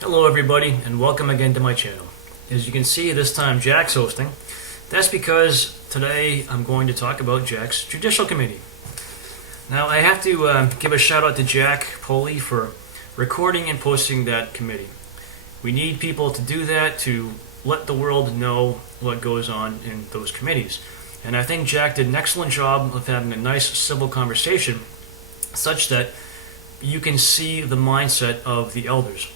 Hello everybody and welcome again to my channel. As you can see, this time Jack's hosting. That's because today I'm going to talk about Jack's Judicial Committee. Now I have to give a shout out to Jack Poley for recording and posting that committee. We need people to do that to let the world know what goes on in those committees. And I think Jack did an excellent job of having a nice civil conversation such that you can see the mindset of the elders.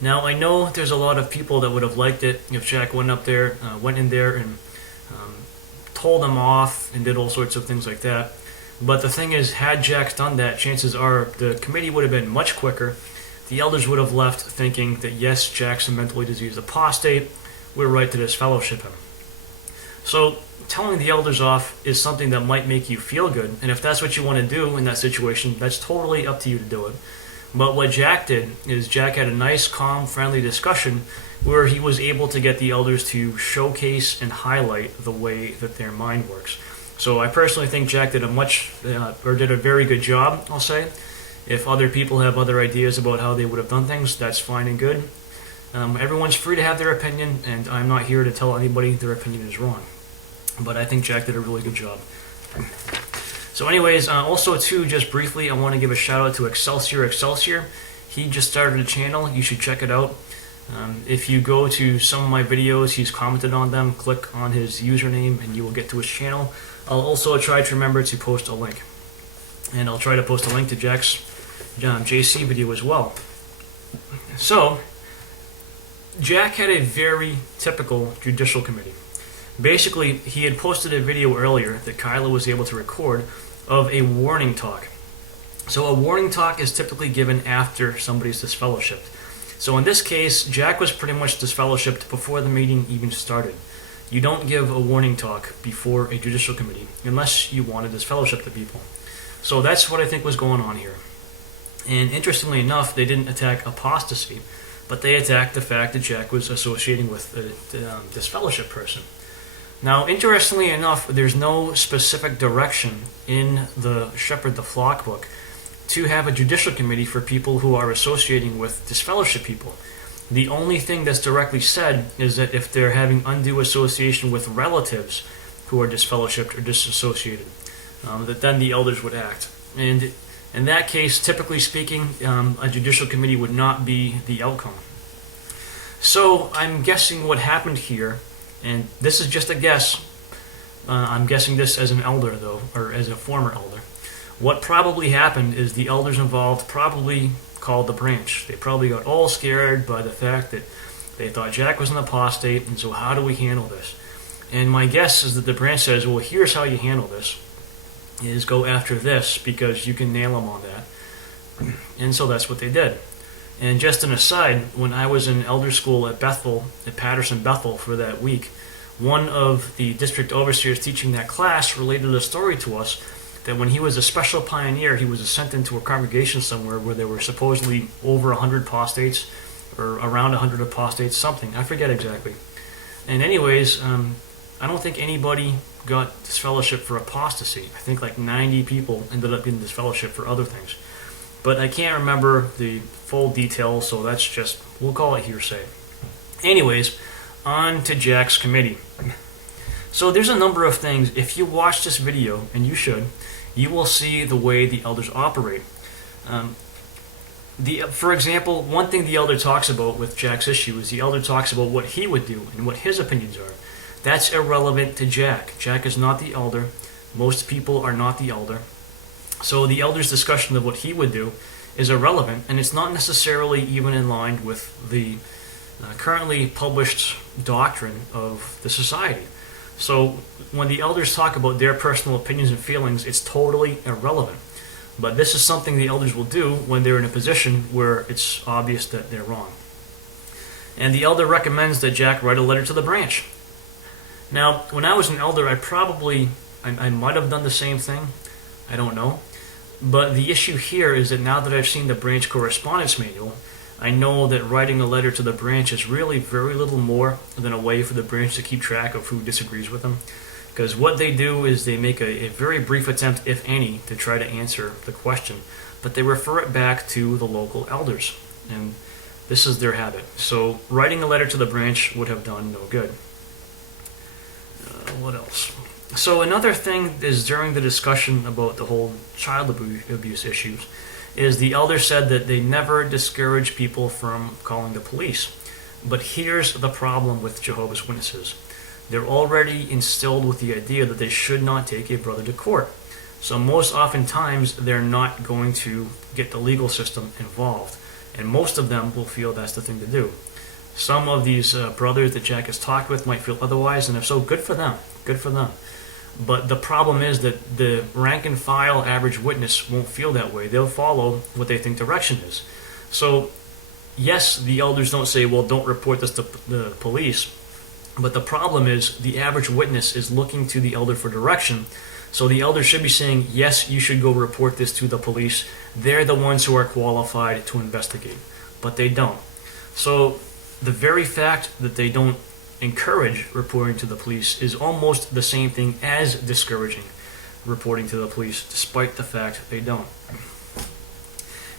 Now I know there's a lot of people that would have liked it if Jack went in there and told them off and did all sorts of things like that. But the thing is, had Jack done that, chances are the committee would have been much quicker. The elders would have left thinking that yes, Jack's a mentally diseased apostate, we're right to disfellowship him. So telling the elders off is something that might make you feel good, and if that's what you want to do in that situation, that's totally up to you to do it. But what Jack did is Jack had a nice, calm, friendly discussion where he was able to get the elders to showcase and highlight the way that their mind works. So I personally think Jack did a very good job, I'll say. If other people have other ideas about how they would have done things, that's fine and good. Everyone's free to have their opinion, and I'm not here to tell anybody their opinion is wrong. But I think Jack did a really good job. So anyways, also too, just briefly, I want to give a shout out to Excelsior. He just started a channel. You should check it out. If you go to some of my videos, he's commented on them. Click on his username and you will get to his channel. I'll also try to remember to post a link. And I'll try to post a link to Jack's JC video as well. So, Jack had a very typical judicial committee. Basically, he had posted a video earlier that Kyla was able to record of a warning talk. So a warning talk is typically given after somebody's disfellowshipped. So in this case, Jack was pretty much disfellowshipped before the meeting even started. You don't give a warning talk before a judicial committee unless you want to disfellowship the people. So that's what I think was going on here. And interestingly enough, they didn't attack apostasy, but they attacked the fact that Jack was associating with a disfellowship person. Now, interestingly enough, there's no specific direction in the Shepherd the Flock book to have a judicial committee for people who are associating with disfellowship people. The only thing that's directly said is that if they're having undue association with relatives who are disfellowshipped or disassociated, that then the elders would act. And in that case, typically speaking, a judicial committee would not be the outcome. So I'm guessing what happened here, and this is just a guess, I'm guessing this as an elder though, or as a former elder. What probably happened is the elders involved probably called the branch. They probably got all scared by the fact that they thought Jack was an apostate, and so how do we handle this? And my guess is that the branch says, well, here's how you handle this, is go after this, because you can nail him on that. And so that's what they did. And just an aside, when I was in elder school at Patterson Bethel for that week, one of the district overseers teaching that class related a story to us that when he was a special pioneer, he was sent into a congregation somewhere where there were supposedly over 100 apostates, or around 100 apostates, something. I forget exactly. And anyways, I don't think anybody got disfellowship for apostasy. I think like 90 people ended up getting disfellowship for other things. But I can't remember the full details, so that's just, we'll call it hearsay. Anyways, on to Jack's committee. So there's a number of things. If you watch this video, and you should, you will see the way the elders operate. For example, one thing the elder talks about with Jack's issue is the elder talks about what he would do and what his opinions are. That's irrelevant to Jack. Jack is not the elder. Most people are not the elder. So the elder's discussion of what he would do is irrelevant, and it's not necessarily even in line with the currently published doctrine of the society. So when the elders talk about their personal opinions and feelings, it's totally irrelevant. But this is something the elders will do when they're in a position where it's obvious that they're wrong. And the elder recommends that Jack write a letter to the branch. Now, when I was an elder, I might have done the same thing. I don't know. But the issue here is that now that I've seen the branch correspondence manual, I know that writing a letter to the branch is really very little more than a way for the branch to keep track of who disagrees with them. Because what they do is they make a very brief attempt, if any, to try to answer the question, but they refer it back to the local elders. And This is their habit. So writing a letter to the branch would have done no good. What else? So another thing is, during the discussion about the whole child abuse issues, is the elder said that they never discourage people from calling the police. But here's the problem with Jehovah's Witnesses. They're already instilled with the idea that they should not take a brother to court. So most oftentimes they're not going to get the legal system involved. And most of them will feel that's the thing to do. Some of these brothers that Jack has talked with might feel otherwise, and if so, good for them. Good for them. But the problem is that the rank and file average witness won't feel that way. They'll follow what they think direction is. So, yes, the elders don't say, well, don't report this to the police. But the problem is the average witness is looking to the elder for direction. So the elder should be saying, yes, you should go report this to the police. They're the ones who are qualified to investigate. But they don't. So the very fact that they don't encourage reporting to the police is almost the same thing as discouraging reporting to the police, despite the fact they don't.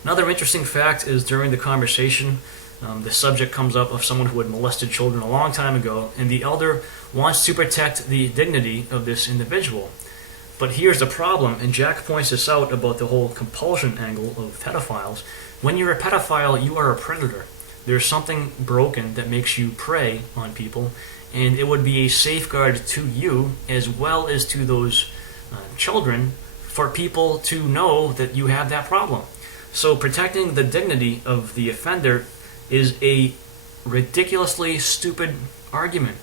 Another interesting fact is, during the conversation, the subject comes up of someone who had molested children a long time ago, and the elder wants to protect the dignity of this individual. But here's the problem, and Jack points this out about the whole compulsion angle of pedophiles. When you're a pedophile, you are a predator. There's something broken that makes you prey on people, and it would be a safeguard to you as well as to those children for people to know that you have that problem. So protecting the dignity of the offender is a ridiculously stupid argument.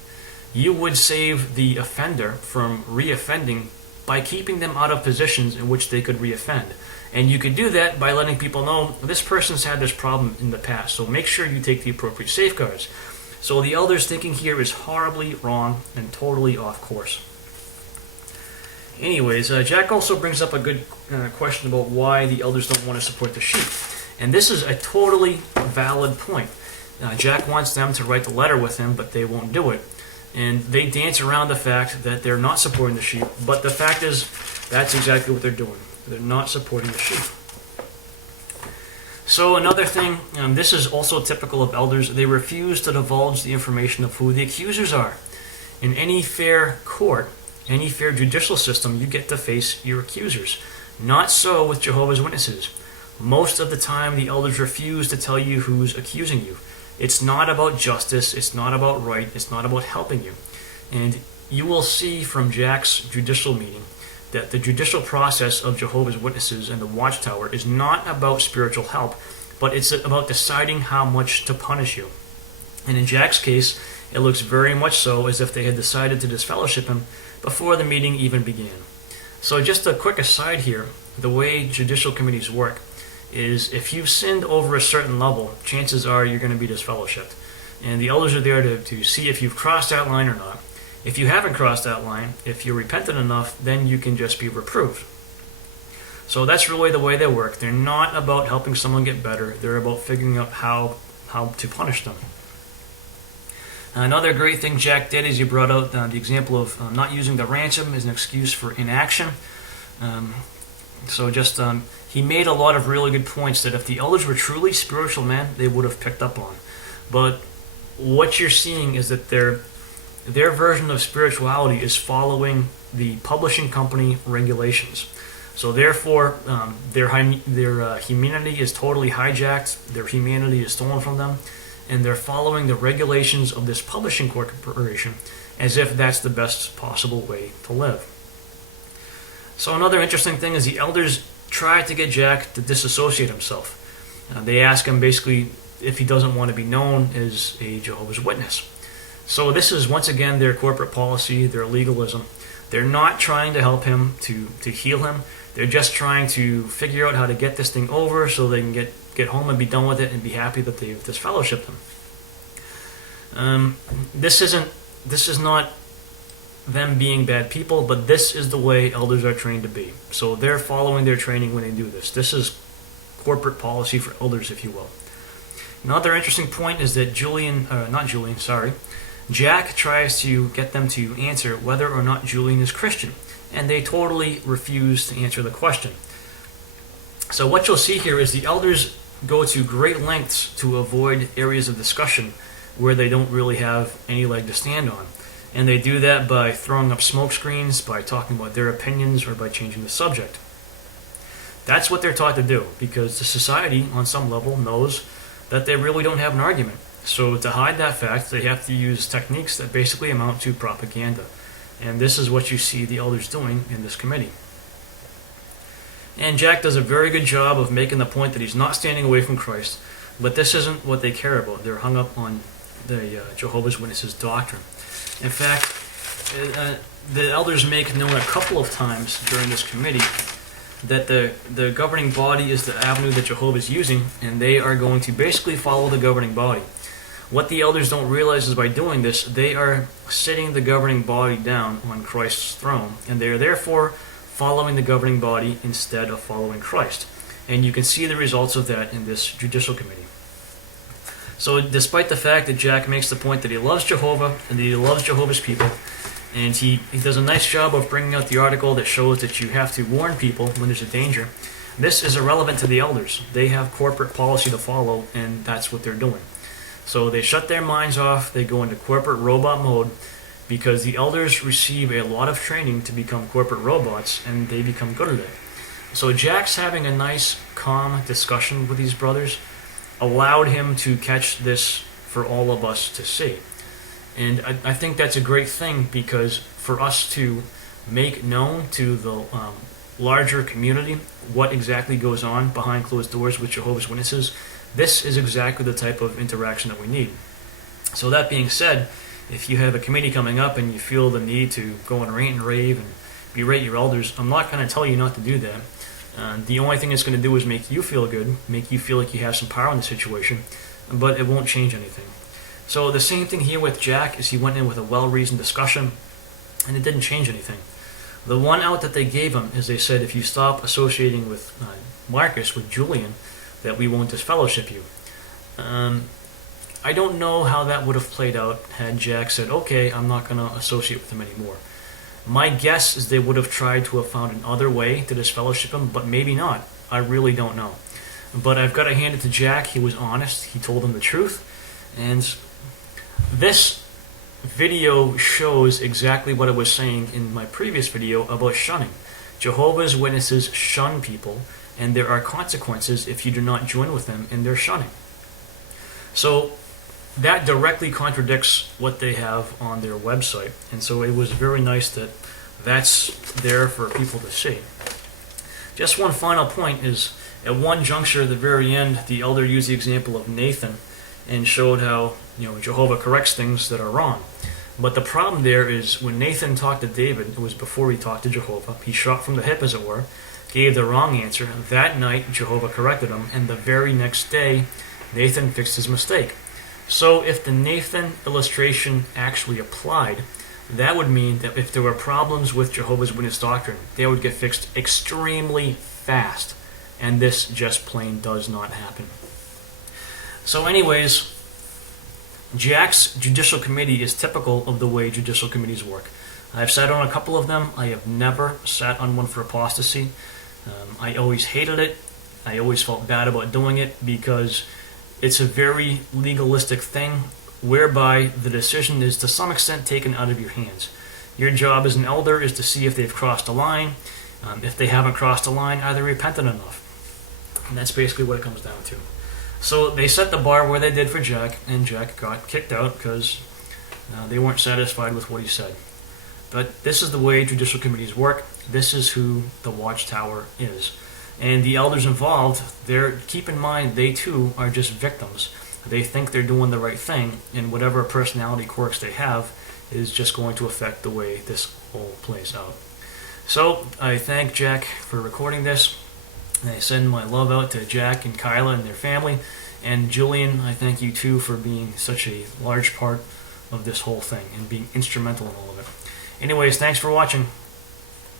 You would save the offender from reoffending by keeping them out of positions in which they could reoffend. And you could do that by letting people know this person's had this problem in the past, so make sure you take the appropriate safeguards. So the elder's thinking here is horribly wrong and totally off course. Anyways, Jack also brings up a good question about why the elders don't want to support the sheep. And this is a totally valid point. Jack wants them to write the letter with him, but they won't do it. And they dance around the fact that they're not supporting the sheep, but the fact is that's exactly what they're doing. They're not supporting the sheep. So another thing, this is also typical of elders, they refuse to divulge the information of who the accusers are. In any fair court, any fair judicial system, you get to face your accusers. Not so with Jehovah's Witnesses. Most of the time, the elders refuse to tell you who's accusing you. It's not about justice, it's not about right, it's not about helping you. And you will see from Jack's judicial meeting that the judicial process of Jehovah's Witnesses and the Watchtower is not about spiritual help, but it's about deciding how much to punish you. And in Jack's case, it looks very much so as if they had decided to disfellowship him before the meeting even began. So just a quick aside here, the way judicial committees work is if you've sinned over a certain level, chances are you're going to be disfellowshipped. And the elders are there to see if you've crossed that line or not. If you haven't crossed that line, if you're repentant enough, then you can just be reproved. So that's really the way they work. They're not about helping someone get better. They're about figuring out how to punish them. Another great thing Jack did is he brought out the example of not using the ransom as an excuse for inaction. He made a lot of really good points that if the elders were truly spiritual men, they would have picked up on. But what you're seeing is that their version of spirituality is following the publishing company regulations. So therefore, their humanity is totally hijacked, their humanity is stolen from them, and they're following the regulations of this publishing corporation as if that's the best possible way to live. So another interesting thing is the elders try to get Jack to disassociate himself. They ask him basically if he doesn't want to be known as a Jehovah's Witness. So this is once again their corporate policy, their legalism. They're not trying to help him to heal him. They're just trying to figure out how to get this thing over so they can get home and be done with it and be happy that they've disfellowshipped him. This is not them being bad people, but this is the way elders are trained to be. So they're following their training when they do this. This is corporate policy for elders, if you will. Another interesting point is that Jack tries to get them to answer whether or not Julian is Christian, and they totally refuse to answer the question. So what you'll see here is the elders go to great lengths to avoid areas of discussion where they don't really have any leg to stand on. And they do that by throwing up smoke screens, by talking about their opinions, or by changing the subject. That's what they're taught to do, because the society, on some level, knows that they really don't have an argument. So to hide that fact, they have to use techniques that basically amount to propaganda. And this is what you see the elders doing in this committee. And Jack does a very good job of making the point that he's not standing away from Christ, but this isn't what they care about. They're hung up on the Jehovah's Witnesses doctrine. In fact, the elders make known a couple of times during this committee that the governing body is the avenue that Jehovah is using, and they are going to basically follow the governing body. What the elders don't realize is by doing this, they are sitting the governing body down on Christ's throne, and they are therefore following the governing body instead of following Christ. And you can see the results of that in this judicial committee. So despite the fact that Jack makes the point that he loves Jehovah and that he loves Jehovah's people, and he does a nice job of bringing out the article that shows that you have to warn people when there's a danger, this is irrelevant to the elders. They have corporate policy to follow, and that's what they're doing. So they shut their minds off, they go into corporate robot mode, because the elders receive a lot of training to become corporate robots, and they become good at it. So Jack's having a nice, calm discussion with these brothers allowed him to catch this for all of us to see. And I think that's a great thing, because for us to make known to the larger community what exactly goes on behind closed doors with Jehovah's Witnesses, this is exactly the type of interaction that we need. So that being said, if you have a committee coming up and you feel the need to go and rant and rave and berate your elders, I'm not going to tell you not to do that. The only thing it's going to do is make you feel good, make you feel like you have some power in the situation, but it won't change anything. So the same thing here with Jack is he went in with a well-reasoned discussion, and it didn't change anything. The one out that they gave him is they said, if you stop associating with Marcus, with Julian, that we won't disfellowship you. I don't know how that would have played out had Jack said, okay, I'm not going to associate with him anymore. My guess is they would have tried to have found another way to disfellowship him, but maybe not. I really don't know. But I've got to hand it to Jack. He was honest. He told them the truth. And this video shows exactly what I was saying in my previous video about shunning. Jehovah's Witnesses shun people, and there are consequences if you do not join with them in their shunning. So that directly contradicts what they have on their website, and so it was very nice that that's there for people to see. Just one final point is, at one juncture at the very end, the elder used the example of Nathan and showed how Jehovah corrects things that are wrong. But the problem there is when Nathan talked to David, it was before he talked to Jehovah. He shot from the hip, as it were, gave the wrong answer. That night, Jehovah corrected him, and the very next day, Nathan fixed his mistake. So if the Nathan illustration actually applied, that would mean that if there were problems with Jehovah's Witness doctrine, they would get fixed extremely fast. And this just plain does not happen. So anyways, Jack's judicial committee is typical of the way judicial committees work. I've sat on a couple of them. I have never sat on one for apostasy. I always hated it. I always felt bad about doing it because it's a very legalistic thing whereby the decision is to some extent taken out of your hands. Your job as an elder is to see if they've crossed a line. If they haven't crossed a line, are they repentant enough? And that's basically what it comes down to. So they set the bar where they did for Jack, and Jack got kicked out because they weren't satisfied with what he said. But this is the way judicial committees work. This is who the Watchtower is. And the elders involved, keep in mind, they too are just victims. They think they're doing the right thing, and whatever personality quirks they have is just going to affect the way this all plays out. So I thank Jack for recording this. And I send my love out to Jack and Kyla and their family. And Julian, I thank you too for being such a large part of this whole thing and being instrumental in all of it. Anyways, thanks for watching.